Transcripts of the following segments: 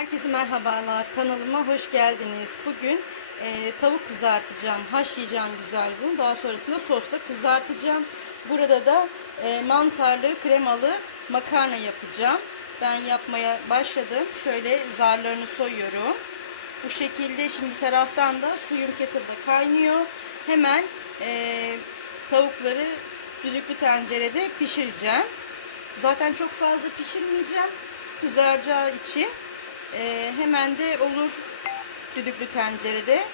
Herkese merhabalar. Kanalıma hoş geldiniz. Bugün e, tavuk kızartacağım. Haşlayacağım güzel bunu. Daha sonrasında sosla kızartacağım. Burada da e, mantarlı, kremalı makarna yapacağım. Ben yapmaya başladım. Şöyle zarlarını soyuyorum. Bu şekilde şimdi bir taraftan da suyum kettle'da kaynıyor. Hemen e, tavukları düdüklü tencerede pişireceğim. Zaten çok fazla pişirmeyeceğim. Kızaracağı için. Hemen de olur düdüklü tencerede.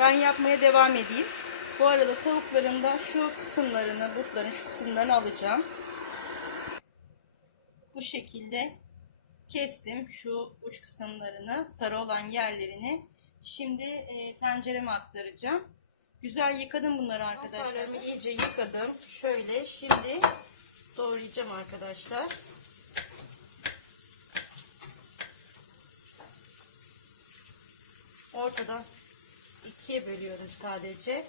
Ben yapmaya devam edeyim. Bu arada tavukların da şu kısımlarını, butların şu kısımlarını alacağım. Bu şekilde kestim şu uç kısımlarını, sarı olan yerlerini. Şimdi e, tencereme aktaracağım. Güzel yıkadım bunları arkadaşlar. Mantarlarımı iyice yıkadım. Şöyle şimdi doğrayacağım arkadaşlar. Ortadan ikiye bölüyorum sadece.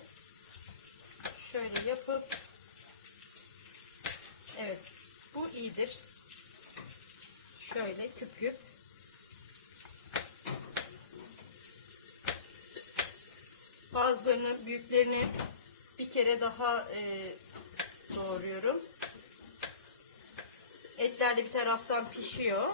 Şöyle yapıp Evet. Bu iyidir. Şöyle küp küp. Bazılarını büyüklerini bir kere daha e, doğruyorum. Etler de bir taraftan pişiyor.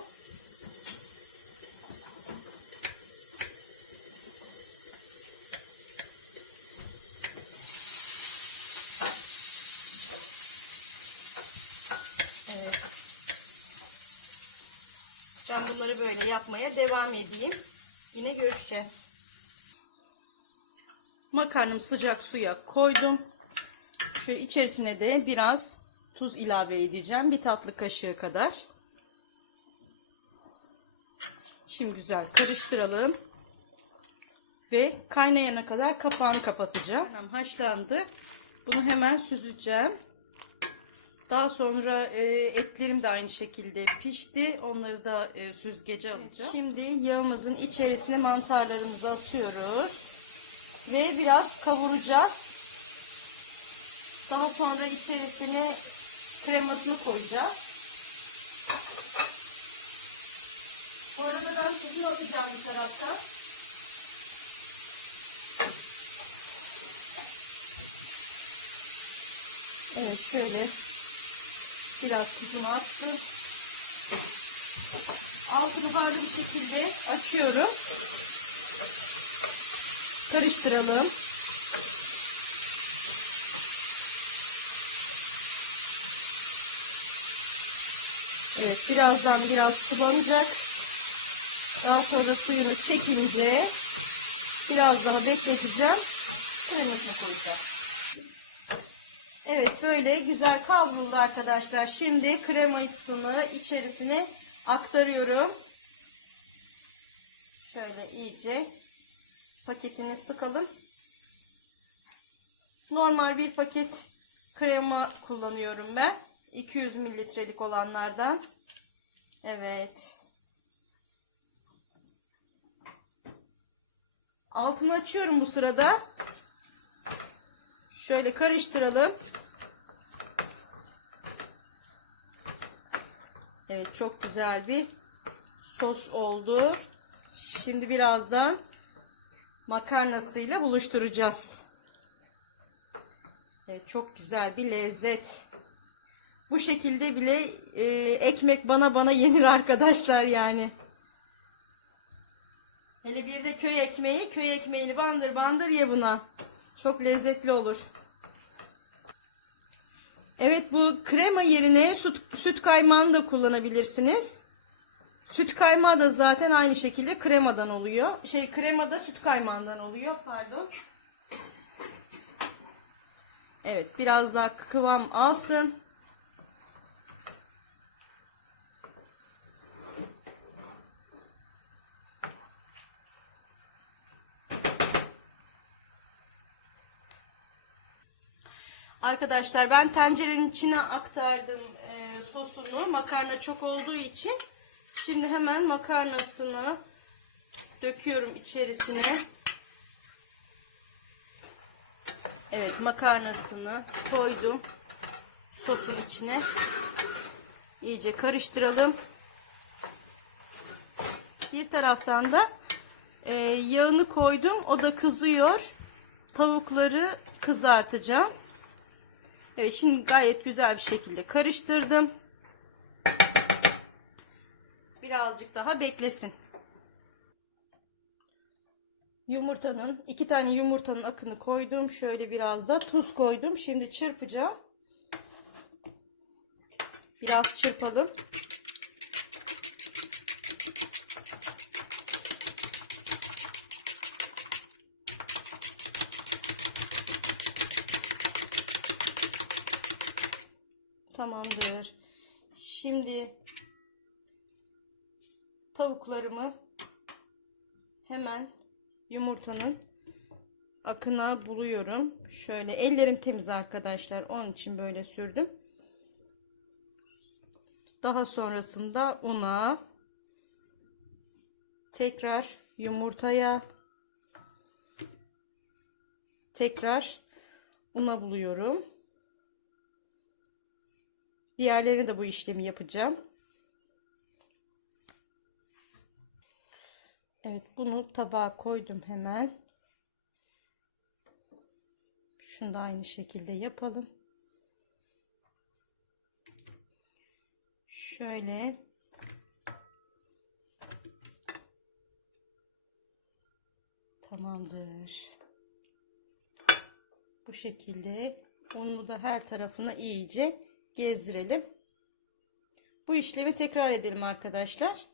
Evet. Ben bunları böyle yapmaya devam edeyim. Yine görüşeceğiz. Makarnamı sıcak suya koydum. Şöyle içerisine de biraz tuz ilave edeceğim. Bir tatlı kaşığı kadar. Şimdi güzel karıştıralım. Ve kaynayana kadar kapağını kapatacağım. Haşlandı. Bunu hemen süzeceğim. Daha sonra e, etlerim de aynı şekilde pişti. Onları da e, süzgece alacağım. Şimdi yağımızın içerisine mantarlarımızı atıyoruz. Ve biraz kavuracağız. Daha sonra içerisine kremasını koyacağız. Bu arada ben tuzunu atacağım bir taraftan. Evet şöyle biraz tuzunu attım. Altını buharlı bir şekilde açıyorum. Karıştıralım. Evet birazdan biraz sulanacak. Daha sonra suyunu çekince biraz daha bekleteceğim. Kremasını koyacağım. Evet böyle güzel kavruldu arkadaşlar. Şimdi kremasını içerisine aktarıyorum. Şöyle iyice paketini sıkalım. Normal bir paket krema kullanıyorum ben. 200 mililitrelik olanlardan. Evet. Altını açıyorum bu sırada. Şöyle karıştıralım. Evet çok güzel bir sos oldu. Şimdi birazdan makarnasıyla buluşturacağız. Evet, çok güzel bir lezzet. Bu şekilde bile e, ekmek bana bana yenir arkadaşlar yani. Hele bir de köy ekmeği, köy ekmeğini bandır bandır ye buna. Çok lezzetli olur. Evet bu krema yerine süt, süt kaymağını da kullanabilirsiniz. Süt kaymağı da zaten aynı şekilde kremadan oluyor. Şey krema da süt kaymağından oluyor. Pardon. Evet biraz daha kıvam alsın. Arkadaşlar ben tencerenin içine aktardım e, sosunu. Makarna çok olduğu için. Şimdi hemen makarnasını döküyorum içerisine. Evet makarnasını koydum sosun içine. İyice karıştıralım. Bir taraftan da e, yağını koydum. O da kızıyor. Tavukları kızartacağım. Evet şimdi gayet güzel bir şekilde karıştırdım. Birazcık daha beklesin. Yumurtanın iki tane yumurtanın akını koydum. Şöyle biraz da tuz koydum. Şimdi çırpacağım. Biraz çırpalım. Tamamdır. Şimdi tavuklarımı hemen yumurtanın akına buluyorum. Şöyle ellerim temiz arkadaşlar. Onun için böyle sürdüm. Daha sonrasında una tekrar yumurtaya tekrar una buluyorum. Diğerlerini de bu işlemi yapacağım. Evet bunu tabağa koydum hemen. Şunu da aynı şekilde yapalım. Şöyle tamamdır. Bu şekilde onu da her tarafına iyice gezdirelim. Bu işlemi tekrar edelim arkadaşlar.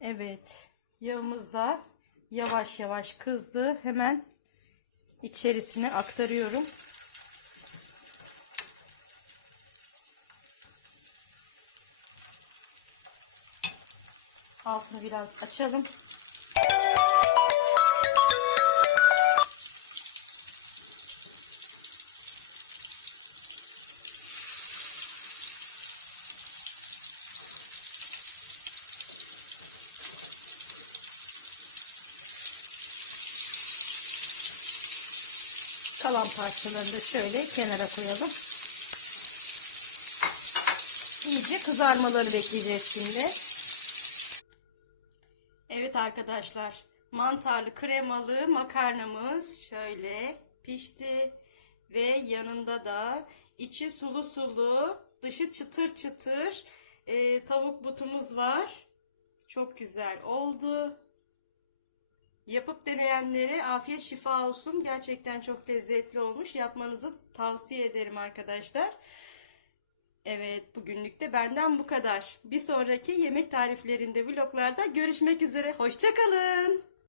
Evet, yağımız da yavaş yavaş kızdı. Hemen içerisine aktarıyorum. Altını biraz açalım. Kalan parçalarını da şöyle kenara koyalım. İyice kızarmaları bekleyeceğiz şimdi. Evet arkadaşlar, mantarlı kremalı makarnamız şöyle pişti ve yanında da içi sulu sulu, dışı çıtır çıtır e, tavuk butumuz var. Çok güzel oldu. Yapıp deneyenlere afiyet şifa olsun. Gerçekten çok lezzetli olmuş. Yapmanızı tavsiye ederim arkadaşlar. Evet bugünlük de benden bu kadar. Bir sonraki yemek tariflerinde vloglarda görüşmek üzere. Hoşçakalın.